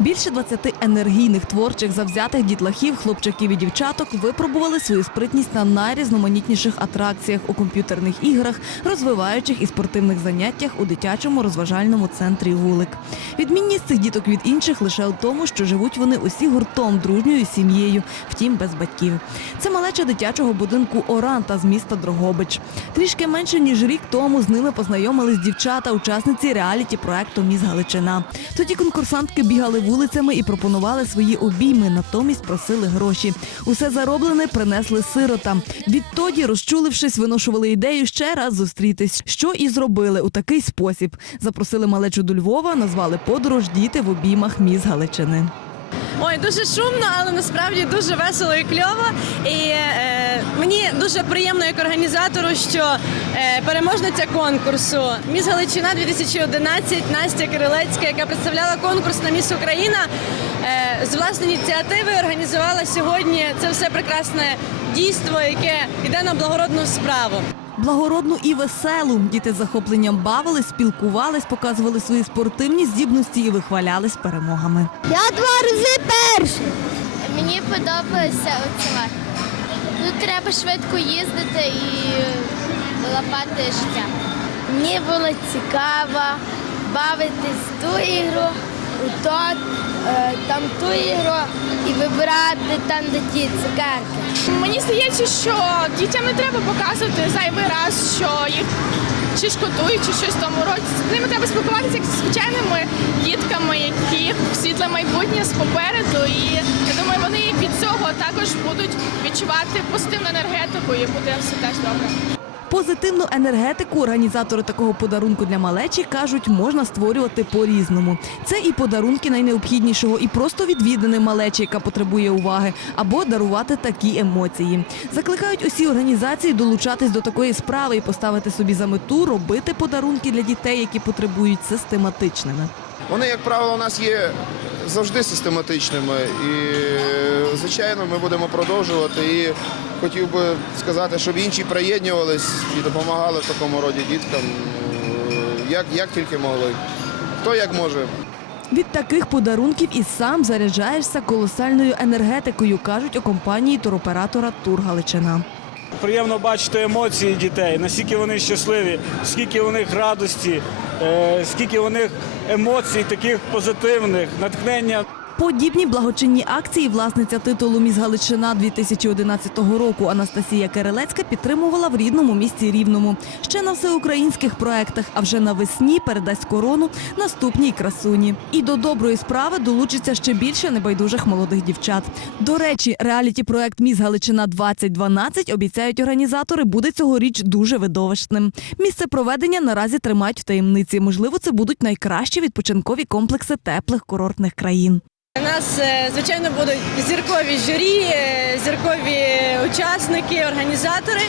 Більше 20 енергійних, творчих, завзятих дітлахів, хлопчиків і дівчаток випробували свою спритність на найрізноманітніших атракціях у комп'ютерних іграх, розвиваючих і спортивних заняттях у дитячому розважальному центрі Гулик. Відмінність цих діток від інших лише у тому, що живуть вони усі гуртом, дружньою сім'єю, втім без батьків. Це малеча дитячого будинку Оранта з міста Дрогобич. Трішки менше ніж рік тому з ними познайомились дівчата, учасниці реаліті проекту Міс Галичина. Тоді конкурсантки бігали вулицями і пропонували свої обійми, натомість просили гроші. Усе зароблене принесли сиротам. Відтоді, розчулившись, виношували ідею ще раз зустрітись, що і зробили у такий спосіб. Запросили малечу до Львова, назвали подорож діти в обіймах Міс Галичини. Ой, дуже шумно, але насправді дуже весело і кльово. І дуже приємно як організатору, що е, переможниця конкурсу Міс Галичина 2011 Настя Кирилецька, яка представляла конкурс на Міс Україна, е, з власної ініціативи організувала сьогодні це все прекрасне дійство, яке йде на благородну справу. Благородну і веселу. Діти з захопленням бавились, спілкувались, показували свої спортивні здібності і вихвалялись перемогами. Я два рази перший. Мені подобається оця. Тут треба швидко їздити і лапати життя. Мені було цікаво бавитись ту ігру, у то, е, там ту ігру і вибирати там, де ті цукерки. Мені здається, що дітям не треба показувати зайвий раз, що їх чи шкодують, чи щось в тому році. З ними треба спілкуватися як зі звичайними дітками, яких світле майбутнє попереду. І також будуть відчувати позитивну енергетику і буде все теж добре. Позитивну енергетику організатори такого подарунку для малечі кажуть, можна створювати по-різному. Це і подарунки найнеобхіднішого, і просто відвідини малечі, яка потребує уваги, або дарувати такі емоції. Закликають усі організації долучатись до такої справи і поставити собі за мету робити подарунки для дітей, які потребують систематичними. Вони, як правило, у нас є завжди систематичними. І, звичайно, ми будемо продовжувати. І хотів би сказати, щоб інші приєднувались і допомагали в такому роді діткам, е, як, як тільки могли. Хто як може. Від таких подарунків і сам заряджаєшся колосальною енергетикою, кажуть у компанії туроператора Тур Галичина. Приємно бачити емоції дітей, наскільки вони щасливі, скільки у них радості, е, скільки у них емоцій таких позитивних, натхнення. Подібні благочинні акції власниця титулу Міс Галичина 2011 року Анастасія Кирилецька підтримувала в рідному місті Рівному. Ще на всеукраїнських проектах, а вже навесні передасть корону наступній красуні. І до доброї справи долучиться ще більше небайдужих молодих дівчат. До речі, реаліті-проект Міс Галичина 2012 обіцяють організатори буде цьогоріч дуже видовищним. Місце проведення наразі тримають в таємниці. Можливо, це будуть найкращі відпочинкові комплекси теплих курортних країн. У нас, е, звичайно, будуть зіркові журі, е, зіркові учасники, організатори.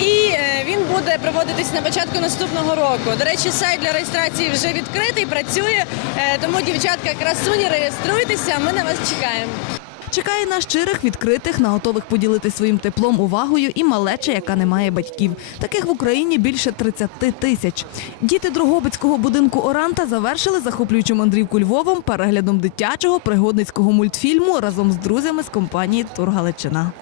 І е, він буде проводитись на початку наступного року. До речі, сайт для реєстрації вже відкритий, працює. Тому, дівчатка, красуні, реєструйтеся. Ми на вас чекаємо. Чекає на щирих, відкритих, на готових поділити своїм теплом, увагою і малеча, яка не має батьків. Таких в Україні більше 30 тисяч. Діти Дрогобицького будинку Оранта завершили захоплюючу мандрівку Львовом переглядом дитячого пригодницького мультфільму разом з друзями з компанії Тур Галичина.